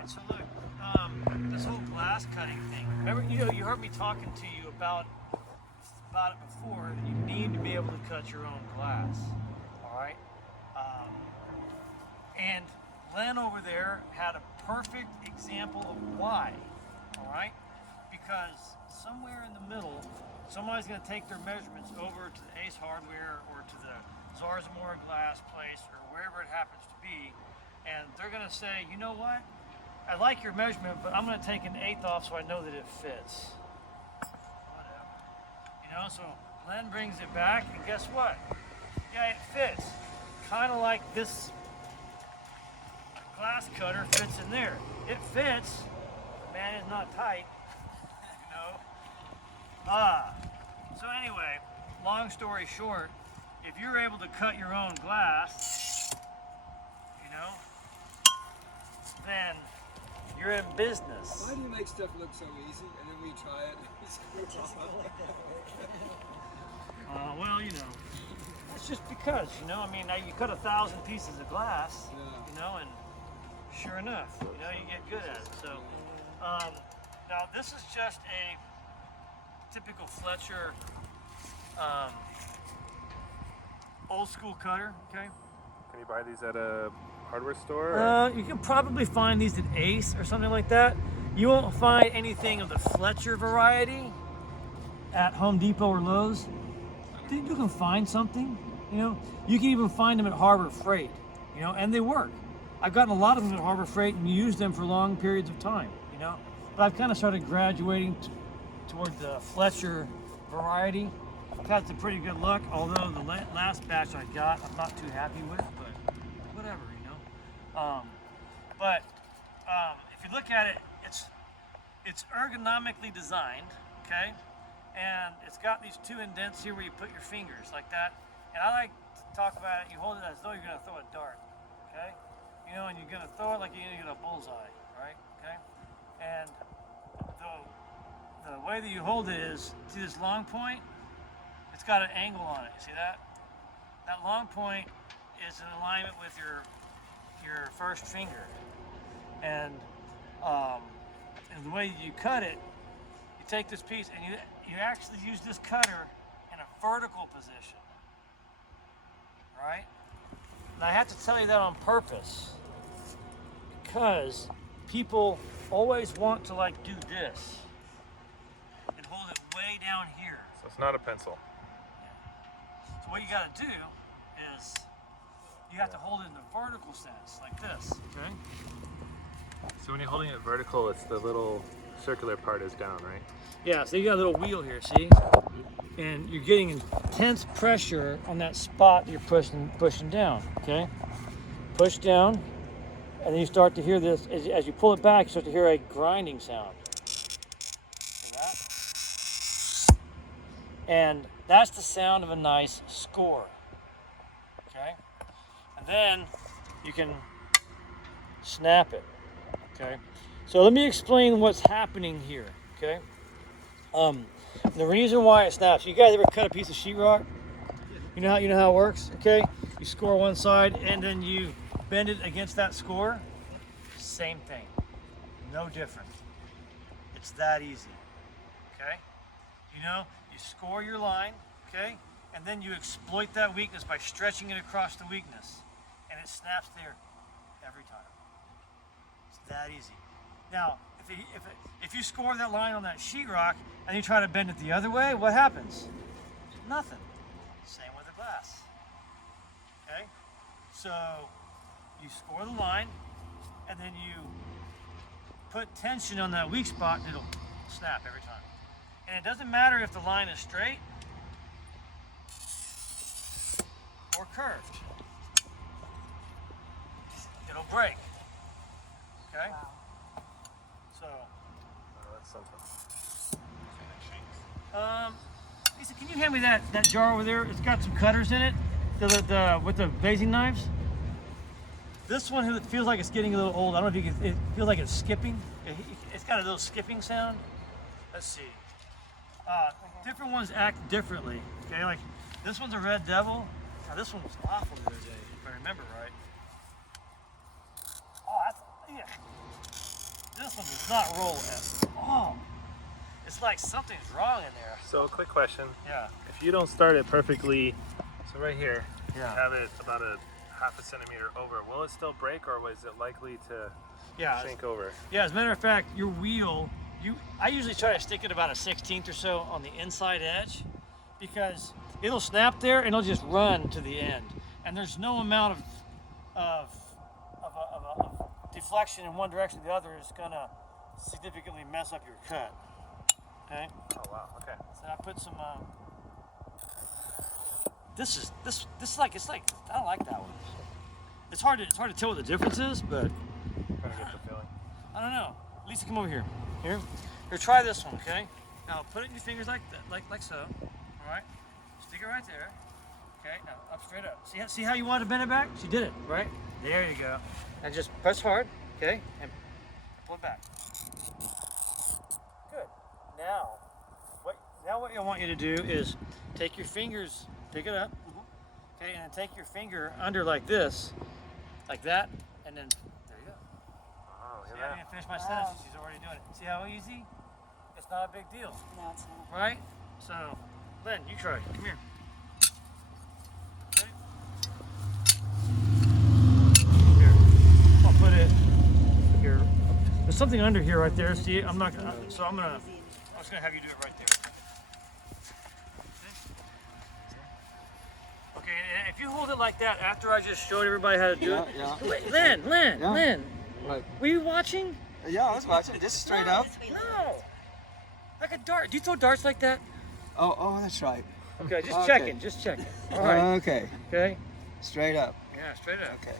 right, so look, this whole glass cutting thing. Remember, you heard me talking to you about it before. That you need to be able to cut your own glass. All right, and Len over there had a perfect example of why. All right, because somewhere in the middle, somebody's going to take their measurements over to the Ace Hardware or to the Zarzamora glass place or wherever it happens to be, and they're going to say, you know what? I like your measurement, but I'm going to take an eighth off so I know that it fits. Whatever. You know, so Len brings it back, and guess what? Yeah, it fits. Kind of like this glass cutter fits in there. It fits. Man, it's not tight. You know? So anyway, long story short, if you're able to cut your own glass, you know, then you're in business. Why do you make stuff look so easy and then we try it and we screw up? Well, you know, that's just because, you know, I mean, now you cut 1,000 pieces of glass, you know, and sure enough, you know, you get good at it. So, now this is just a typical Fletcher old school cutter, okay? Can you buy these at a hardware store? Or? You can probably find these at Ace or something like that. You won't find anything of the Fletcher variety at Home Depot or Lowe's. You can find something, you know. You can even find them at Harbor Freight, you know, and they work. I've gotten a lot of them at Harbor Freight and used them for long periods of time, you know. But I've kind of started graduating toward the Fletcher variety. I've had some pretty good luck, although the last batch I got, I'm not too happy with, but whatever, you know. If you look at it, it's ergonomically designed, okay? And it's got these two indents here where you put your fingers like that. And I like to talk about it, you hold it as though you're gonna throw a dart, okay? You know, and you're gonna throw it like you're gonna get a bullseye, right? Okay? And the way that you hold it is, see this long point? It's got an angle on it, see that? That long point is in alignment with your first finger. And the way you cut it, you take this piece and you actually use this cutter in a vertical position, right? And I have to tell you that on purpose because people always want to like do this and hold it way down here. So it's not a pencil. So what you got to do is you have to hold it in the vertical sense like this, okay? So when you're holding it vertical, it's the little circular part is down, right? Yeah, so you got a little wheel here, see? And you're getting intense pressure on that spot you're pushing down, okay? Push down, and then you start to hear this, as you pull it back, you start to hear a grinding sound. See that? And that's the sound of a nice score, okay? And then you can snap it, okay? So let me explain what's happening here, okay? The reason why it snaps. You guys ever cut a piece of sheetrock? You know how it works, okay? You score one side and then you bend it against that score. Same thing, no different. It's that easy, okay? You know, you score your line, okay? And then you exploit that weakness by stretching it across the weakness, and it snaps there every time. It's that easy. Now, if you score that line on that sheetrock and you try to bend it the other way, what happens? Nothing. Same with the glass. Okay? So you score the line and then you put tension on that weak spot and it'll snap every time. And it doesn't matter if the line is straight or curved. It'll break. Okay? Wow. So, That's something. Lisa, can you hand me that jar over there? It's got some cutters in it, with the basing knives. This one feels like it's getting a little old. I don't know if you can. It feels like it's skipping. It's got a little skipping sound. Let's see. Different ones act differently. Okay, like this one's a Red Devil. Now this one was awful the other day, if I remember right. Oh, yeah. This one does not roll at all. It's like something's wrong in there. So, quick question. Yeah. If you don't start it perfectly, so right here, Yeah. you have it about a half a centimeter over, will it still break or was it likely to Yeah. sink over? Yeah, as a matter of fact, your wheel, I usually try to stick it about a 1/16 or so on the inside edge because it'll snap there and it'll just run to the end. And there's no amount of deflection in one direction or the other is gonna significantly mess up your cut. Okay? Oh wow, okay. So I put some this it's like I don't like that one. It's hard to tell what the difference is, but Trying to get the feeling. I don't know. Lisa, come over here. Here, try this one, okay? Now put it in your fingers like that, like so. All right. Stick it right there. Okay. Now up straight up. See how you want to bend it back? She did it, right? There you go. And just press hard, okay? And pull it back. Good. Now what I want you to do is take your fingers, pick it up, okay, and then take your finger under like this, like that, and then there you go. Oh, See, look I at didn't finish my sentence. She's already doing it. See how easy? It's not a big deal, No, it's not. right? So, Len, you try it. Come here. Okay. Here. I'll put it here. There's something under here right there. See, I'm not gonna. So I'm just gonna have you do it right there. Okay, and if you hold it like that after I just showed everybody how to do it. Yeah. Wait, Len. What? Were you watching? Yeah, I was watching. Just straight up. No. Like a dart. Do you throw darts like that? Oh, that's right. Okay, just Okay. checking. All right. Okay. Okay. Straight up. Yeah, straight up. Okay.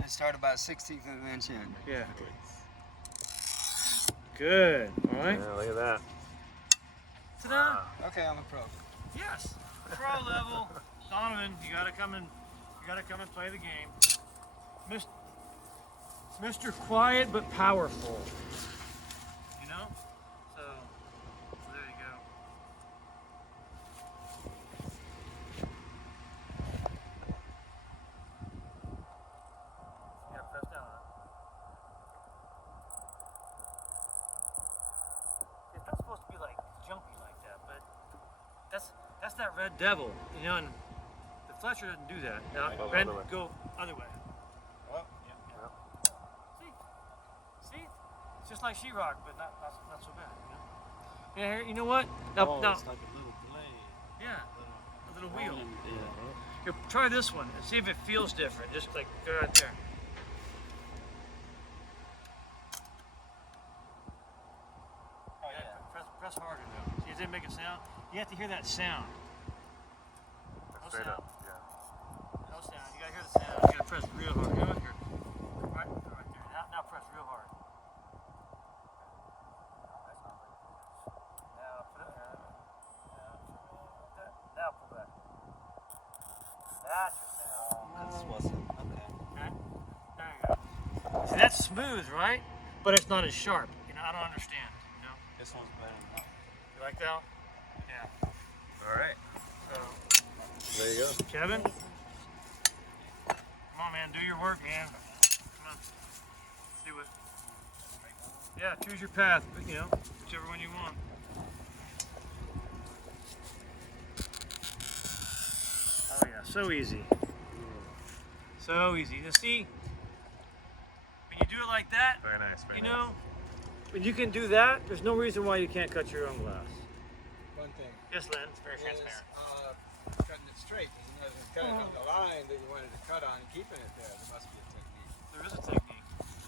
And start about 1/16 of an inch in. Yeah. Good. All right. Yeah, look at that. Ta-da. Okay, I'm a pro. Yes. Pro level. Donovan, you gotta come and play the game. Mr. Quiet but powerful. You know? So there you go. Yeah, press down on it. It's not supposed to be like jumpy like that, but that's that Red Devil, you know, and the Fletcher doesn't do that. Now, Go Red, other way. go other way. Well, See? It's just like She-Rock, but not so bad, you know? Yeah, here, you know what? Now, It's like a little blade. yeah, a little wheel. Yeah. Here, try this one and see if it feels different. Just like go right there. Oh, Yeah, press harder now. See, it didn't make a sound. You have to hear that sound. No Straight sound. up. Yeah. No sound. You gotta hear the sound. You gotta press real hard. Go here. Right there. Now press real hard. Now put it. Now pull back. That's your sound. That's what's it. Okay. Okay. There you go. See, that's smooth, right? But it's not as sharp. You know, I don't understand. You know. This one's better than that. You like that? Yeah. All right. So, There you go. Kevin, come on, man, do your work, man. Come on, do it. Yeah, choose your path, but you know, whichever one you want. Oh yeah, so easy. So easy. You see, when you do it like that, Very nice. Very you nice. know, when you can do that, there's no reason why you can't cut your own glass. One thing. Yes, Len, it's very is, transparent. cutting it straight. There's another thing. Cutting it on the line that you wanted to cut on and keeping it there. There must be a technique. There is a technique.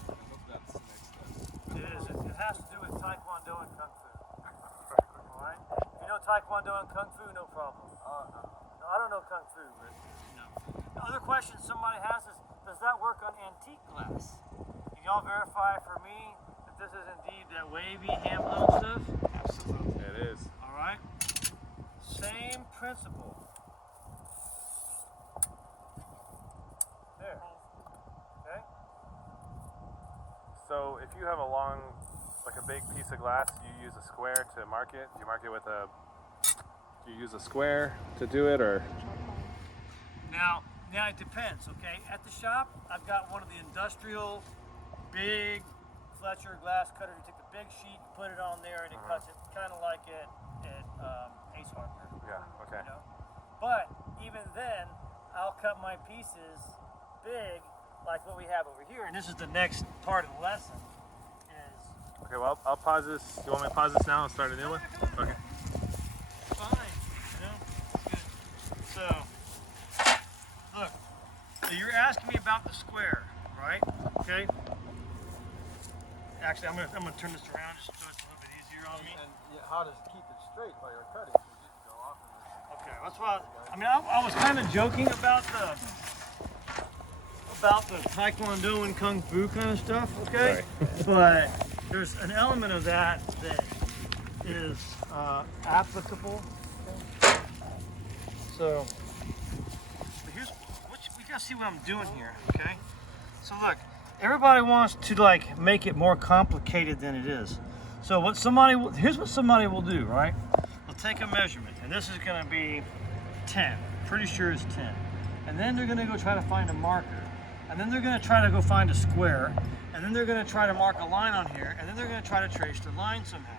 I hope that's the next step. It is. It has to do with Taekwondo and Kung Fu. Alright? If you know Taekwondo and Kung Fu, no problem. No, I don't know Kung Fu, but you know. The other question somebody has is, does that work on antique glass? Can y'all verify for me that this is indeed that wavy hand-blown stuff? Absolutely. It is. Alright? Same principle. There. Okay? So if you have a long, like a big piece of glass, do you use a square to mark it? Do you mark it with a? Do you use a square to do it, or? Now it depends, okay? At the shop, I've got one of the industrial big Fletcher cut your glass cutter, you take the big sheet, you put it on there, and it cuts it kind of like at Ace Hardware. Yeah. Okay. You know? But even then, I'll cut my pieces big, like what we have over here. And this is the next part of the lesson. Is Okay. Well, I'll pause this. You want me to pause this now and start a new one? Okay. fine, you know, it's good. So, look, so you're asking me about the square, right? Okay. Actually, I'm gonna turn this around just so it's a little bit easier on me. And how to keep it straight while you're cutting? You just go off and Okay, that's why. I was kind of joking about the Taekwondo and Kung Fu kind of stuff, okay? But there's an element of that is applicable. Okay? So here's we gotta see what I'm doing here, okay? So look, everybody wants to like make it more complicated than it is. So here's what somebody will do, right? They'll take a measurement, and this is gonna be 10. Pretty sure it's 10. And then they're gonna go try to find a marker. And then they're gonna try to go find a square. And then they're gonna try to mark a line on here. And then they're gonna try to trace the line somehow.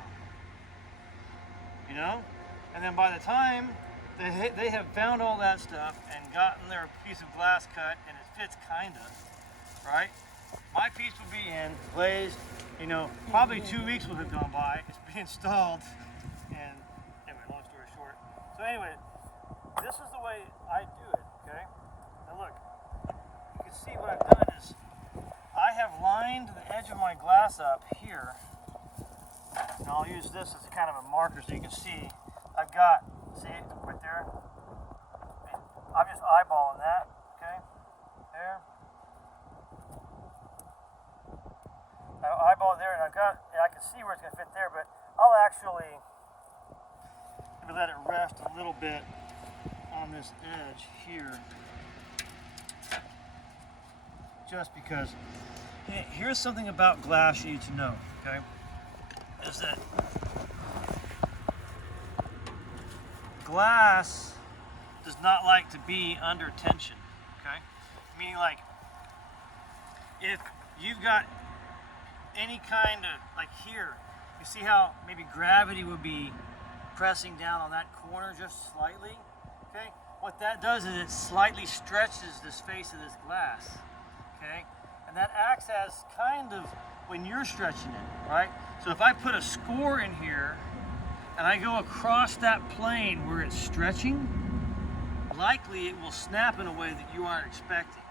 You know? And then by the time they have found all that stuff and gotten their piece of glass cut and it fits kinda, right? My piece will be in, glazed, you know, probably 2 weeks will have gone by. It's being installed. And anyway, long story short. So anyway, this is the way I do it, okay? Now look, you can see what I've done is I have lined the edge of my glass up here. And I'll use this as kind of a marker so you can see I've got, see it right there? I'm just eyeballing that, okay? There. I eyeball there and I can see where it's gonna fit there, but I'll actually maybe let it rest a little bit on this edge here, just because. Here's something about glass you need to know, okay? Is that glass does not like to be under tension, okay? Meaning like, if you've got any kind of, like here, you see how maybe gravity would be pressing down on that corner just slightly, okay? What that does is it slightly stretches this face of this glass, okay? And that acts as kind of when you're stretching it, right? So if I put a score in here and I go across that plane where it's stretching, likely it will snap in a way that you aren't expecting.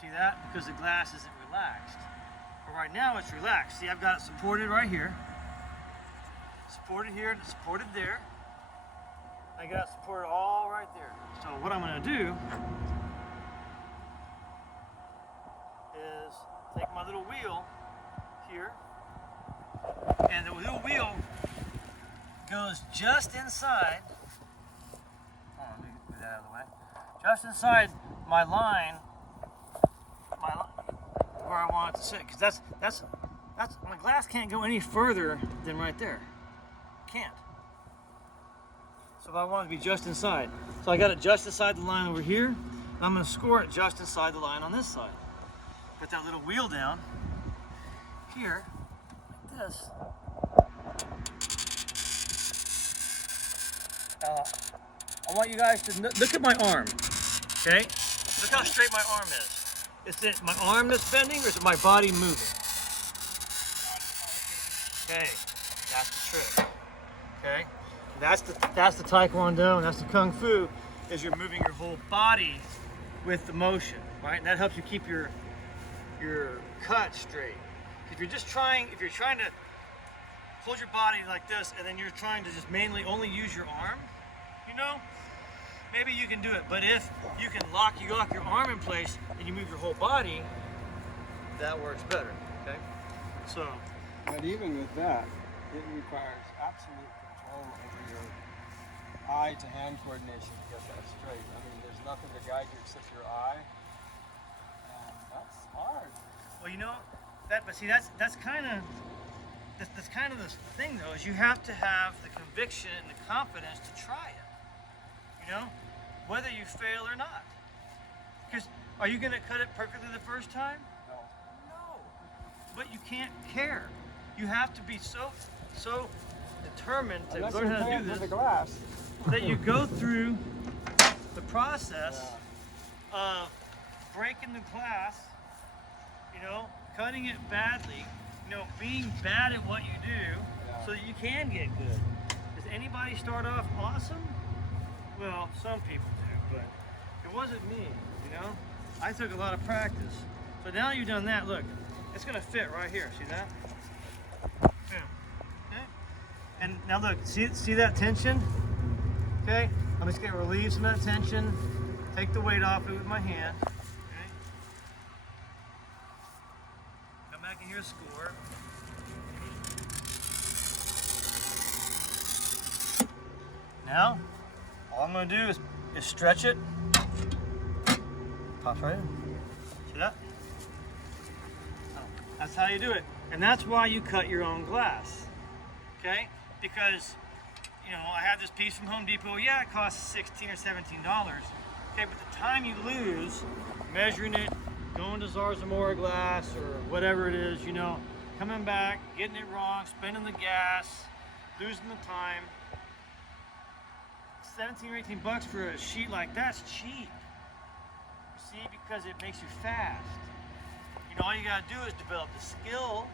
See that? Because the glass isn't relaxed. But right now it's relaxed. See, I've got it supported right here. Supported here and supported there. I got it supported all right there. So what I'm gonna do is take my little wheel here, and the little wheel goes just inside. Hold on, let me get that out of the way. Just inside my line, where I want it to sit, because that's my glass can't go any further than right there. Can't. So if I want it to be just inside, so I got it just inside the line over here, and I'm going to score it just inside the line on this side. Put that little wheel down here, like this. I want you guys to look at my arm, okay? Look how straight my arm is. Is it my arm that's bending, or is it my body moving? Okay, that's the trick. Okay, that's the Taekwondo and that's the Kung Fu. Is you're moving your whole body with the motion, right? And that helps you keep your cut straight. If you're trying to hold your body like this, and then you're trying to just mainly only use your arm, you know, maybe you can do it. But if you can lock your arm in place and you move your whole body, that works better. Okay, so. But even with that, it requires absolute control over your eye-to-hand coordination to get that straight. I mean, there's nothing to guide you except your eye, and that's hard. Well, you know that, but see, that's kind of the thing, though, is you have to have the conviction and the confidence to try it. You know, whether you fail or not. Because are you going to cut it perfectly the first time? No. No. But you can't care. You have to be so determined to Unless learn you're how to paying do for this the glass. that you go through the process of breaking the glass, you know, cutting it badly, you know, being bad at what you do so that you can get good. Does anybody start off awesome? Well, some people do, but it wasn't me, you know? I took a lot of practice. So now you've done that, look, it's gonna fit right here, see that? Yeah. Okay? And now look, see that tension? Okay, I'm just gonna relieve some of that tension, take the weight off it with my hand. Okay. Come back in here, score. Now, all I'm gonna do is stretch it. Pops right in. See that? Oh, that's how you do it. And that's why you cut your own glass. Okay? Because you know, I had this piece from Home Depot. Yeah, it costs $16 or $17. Okay, but the time you lose measuring it, going to Zarzamora glass or whatever it is, you know, coming back, getting it wrong, spending the gas, losing the time. 17 or 18 bucks for a sheet like that's cheap. You see, because it makes you fast. You know, all you gotta do is develop the skill,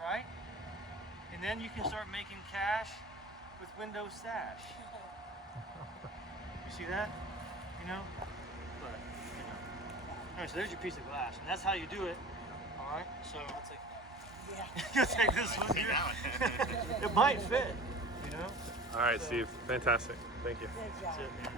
right? And then you can start making cash with Windows Sash. You see that? You know? But, you know. Alright, so there's your piece of glass. And that's how you do it. Alright, so. I'll take that. You'll take this one. Take that one. It might fit, you know? All right, Steve. Fantastic. Thank you. That's it, man.